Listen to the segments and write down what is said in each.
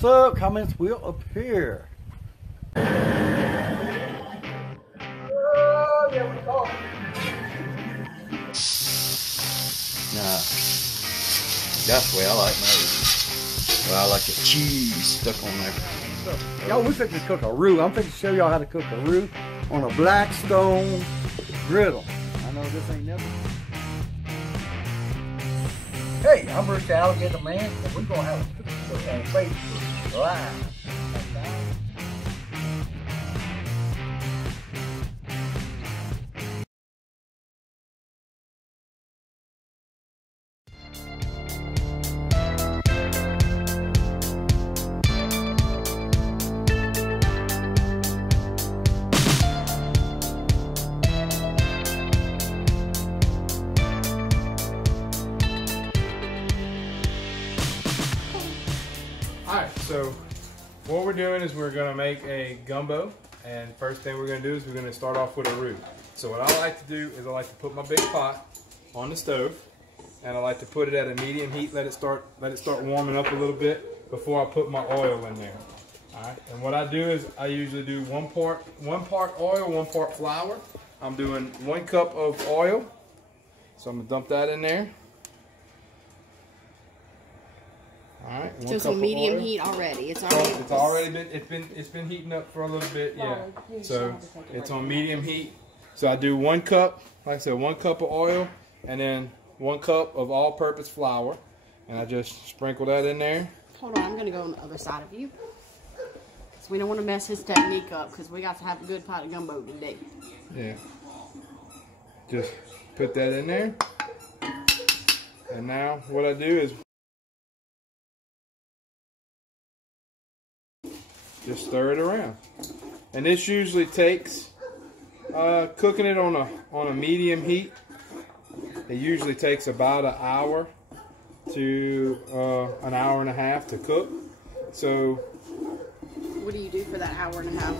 us up. Comments will appear. Oh, yeah, we call it. Nah. That's the way I like mine. Well, I like the cheese stuck on there. Y'all, we fixing to cook a roux. I'm fixing to show y'all how to cook a roux on a Blackstone griddle. I know this ain't never. Hey, I'm Bruce the Alligatorman, and we're going to have a cook on Facebook Live. Alright, so what we're doing is we're going to make a gumbo, and first thing we're going to do is we're going to start off with a roux. So what I like to do is I like to put my big pot on the stove, and I like to put it at a medium heat, let it start warming up a little bit before I put my oil in there. Alright, and what I do is I usually do one part oil, 1 part flour. I'm doing 1 cup of oil, so I'm going to dump that in there. All right, so it's on medium heat already. It's been heating up for a little bit, yeah. So it's on medium heat. So I do 1 cup, like I said, 1 cup of oil, and then 1 cup of all-purpose flour, and I just sprinkle that in there. Hold on, I'm gonna go on the other side of you. So we don't want to mess his technique up because we got to have a good pot of gumbo today. Yeah. Just put that in there, and now what I do is just stir it around, and this usually takes cooking it on a medium heat. It usually takes about an hour to an hour and a half to cook. So what do you do for that hour and a half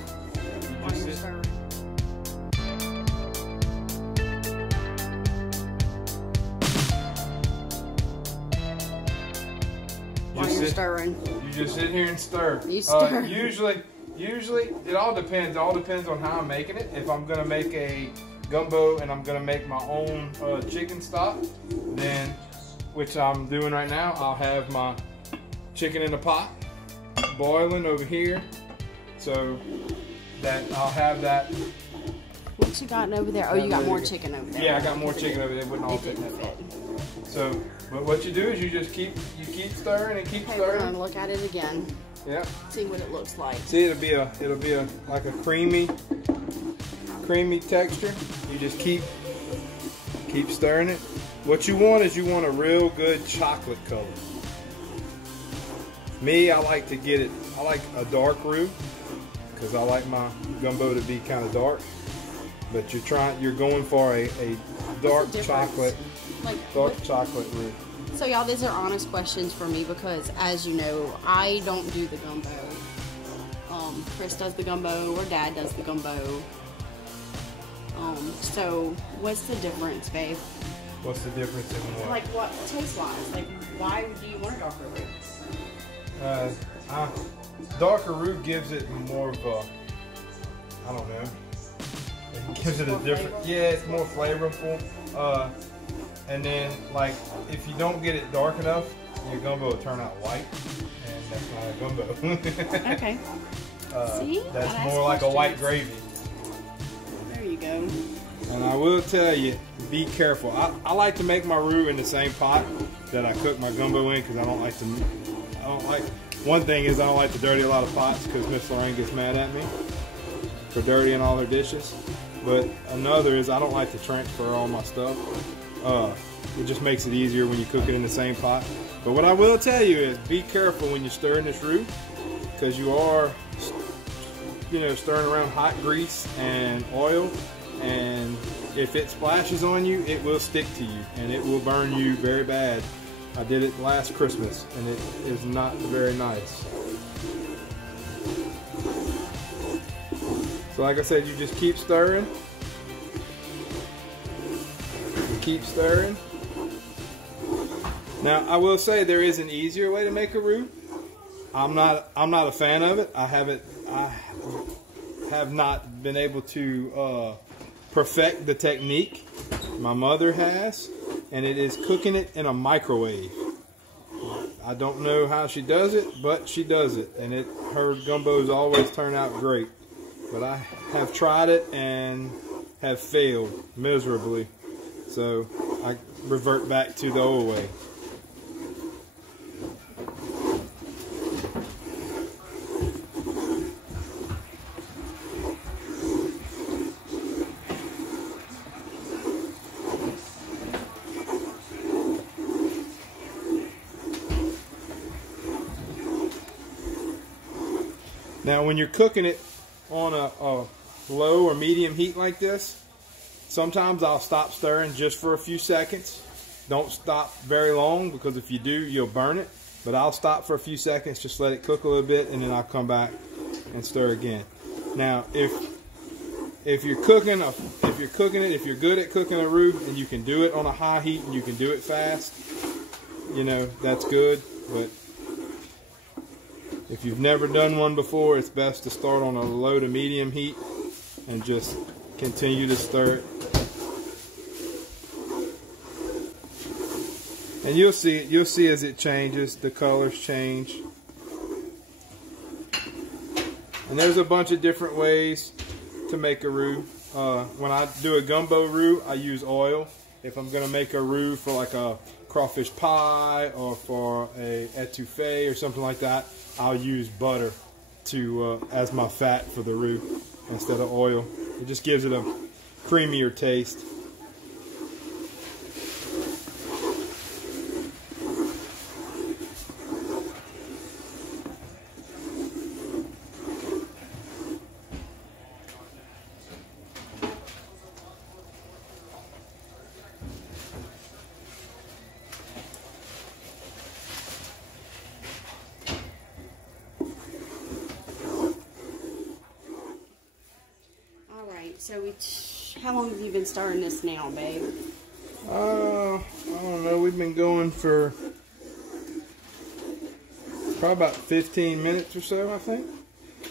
while you're stirring? You just sit here and stir. You stir. Usually, it all depends. It all depends on how I'm making it. If I'm gonna make a gumbo and I'm gonna make my own chicken stock, then, which I'm doing right now, I'll have my chicken in a pot boiling over here, so that I'll have that. What you got over there? Oh, you got more chicken over there. Yeah, I got more chicken over there. It wouldn't all fit in that pot. So, but what you do is you just keep stirring and keep stirring. We're gonna look at it again. Yeah. See what it looks like. See, it'll be like a creamy texture. You just keep stirring it. What you want is a real good chocolate color. Me, I like a dark roux because I like my gumbo to be kind of dark. But you're going for a dark chocolate. Dark chocolate roux. So y'all, these are honest questions for me because, as you know, I don't do the gumbo. Kris does the gumbo, or Dad does the gumbo. So what's the difference, babe? What's the difference in what? Like what, taste-wise? Like, why do you want a darker roux? Darker roux gives it more of a, I don't know. It gives it a different. Flavorful? Yeah, it's more flavorful. And then, like, if you don't get it dark enough, your gumbo will turn out white, and that's not a gumbo. Okay. See? That's more like a white gravy. There you go. And I will tell you, be careful. I like to make my roux in the same pot that I cook my gumbo in because I don't like, one thing is I don't like to dirty a lot of pots because Miss Lorraine gets mad at me for dirtying all her dishes. But another is I don't like to transfer all my stuff. It just makes it easier when you cook it in the same pot. But what I will tell you is be careful when you're stirring this roux because you are, stirring around hot grease and oil, and if it splashes on you, it will stick to you and it will burn you very bad. I did it last Christmas and it is not very nice. So like I said, you just keep stirring. Keep stirring. Now I will say there is an easier way to make a roux. I'm not a fan of it. I have not been able to perfect the technique. My mother has, and it is cooking it in a microwave. I don't know how she does it, but she does it, and her gumbos always turn out great. But I have tried it and have failed miserably, so I revert back to the old way. Now, when you're cooking it on a low or medium heat like this, sometimes I'll stop stirring just for a few seconds. Don't stop very long, because if you do, you'll burn it. But I'll stop for a few seconds, just let it cook a little bit, and then I'll come back and stir again. Now, if you're cooking it, if you're good at cooking a roux, and you can do it on a high heat and you can do it fast, you know, that's good. But if you've never done one before, it's best to start on a low to medium heat and just continue to stir it. And you'll see as it changes, the colors change. And there's a bunch of different ways to make a roux. When I do a gumbo roux, I use oil. If I'm going to make a roux for like a crawfish pie or for a etouffee or something like that, I'll use butter as my fat for the roux instead of oil. It just gives it a creamier taste. So how long have you been stirring this now, babe? I don't know. We've been going for probably about 15 minutes or so, I think.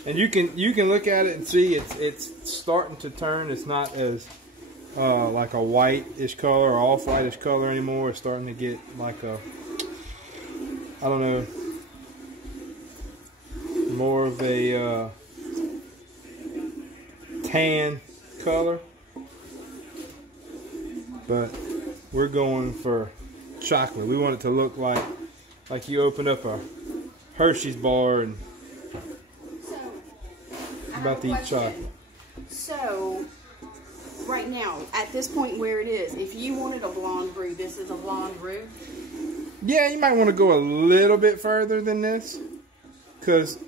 And you can look at it and see it's starting to turn. It's not as like a whitish color or off-whitish color anymore. It's starting to get like a, I don't know, more of a tan color. But we're going for chocolate. We want it to look like you open up a Hershey's bar and about to eat chocolate. So right now, at this point where it is, if you wanted a blonde roux, this is a blonde roux? Yeah, you might want to go a little bit further than this, because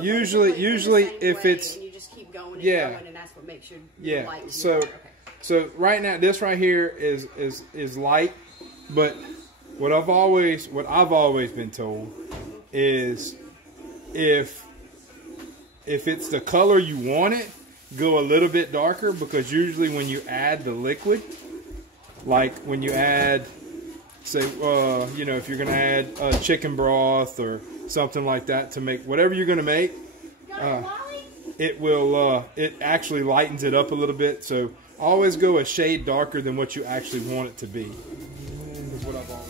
usually if it's, and you just keep going and yeah, going, and that's what makes your light. So right now, this right here is light, but what I've always been told is if it's the color you want it, go a little bit darker, because usually when you add the liquid, like when you add, say, you know, if you're gonna add chicken broth or something like that to make whatever you're gonna make, it actually lightens it up a little bit. So always go a shade darker than what you actually want it to be. That's what I've always.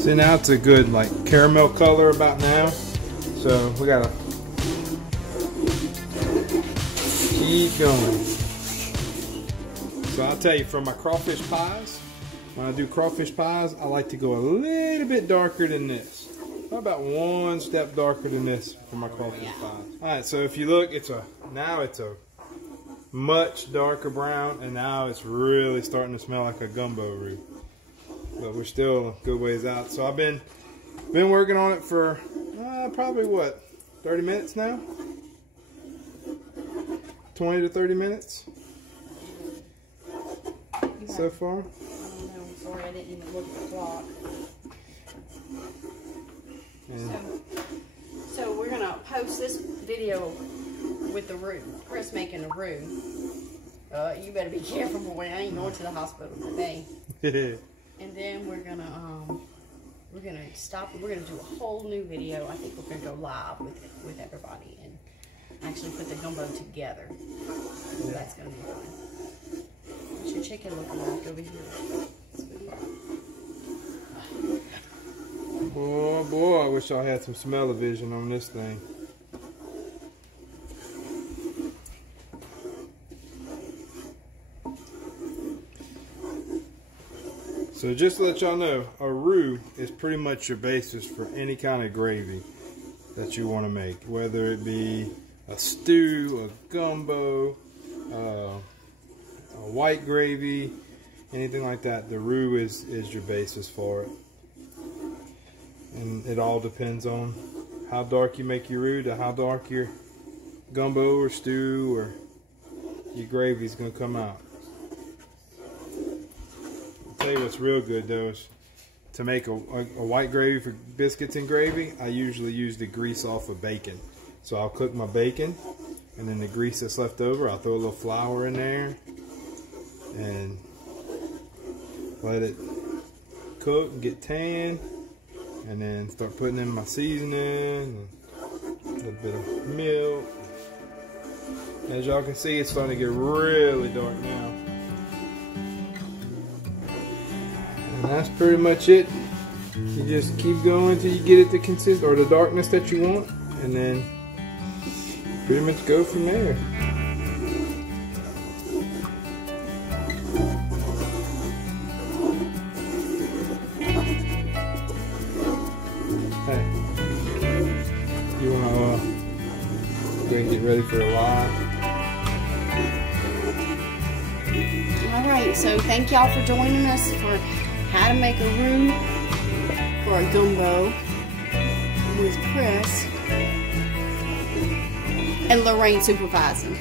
See, now it's a good like caramel color about now. So we gotta keep going. So I'll tell you, for my crawfish pies, when I do crawfish pies, I like to go a little bit darker than this. About one step darker than this for my crawfish pies. Alright, so if you look, now it's a much darker brown, and now it's really starting to smell like a gumbo roux. But we're still a good ways out. So I've been working on it for probably what, 30 minutes now? 20 to 30 minutes so far. I don't know. sorry, I didn't even look at the clock. So we're gonna post this video with the roux. Kris making a roux. You better be careful, boy. I ain't going to the hospital today. And then we're gonna stop. We're gonna do a whole new video. I think we're gonna go live with everybody and actually put the gumbo together. So that's gonna be fun. What's your chicken looking like over here? Boy, I wish I had some smell-o-vision on this thing. So just to let y'all know, a roux is pretty much your basis for any kind of gravy that you want to make. Whether it be a stew, a gumbo, a white gravy, anything like that, the roux is your basis for it. And it all depends on how dark you make your roux to how dark your gumbo or stew or your gravy is going to come out. I'll tell you what's real good though is to make a white gravy for biscuits and gravy. I usually use the grease off of bacon. So I'll cook my bacon, and then the grease that's left over, I'll throw a little flour in there and let it cook and get tan. And then start putting in my seasoning and a little bit of milk. As y'all can see, it's starting to get really dark now. And that's pretty much it. You just keep going until you get it to consist or the darkness that you want, and then pretty much go from there. You want to go and get ready for a live? Alright, so thank y'all for joining us for how to make a roux for a gumbo with Kris and Lorraine supervising.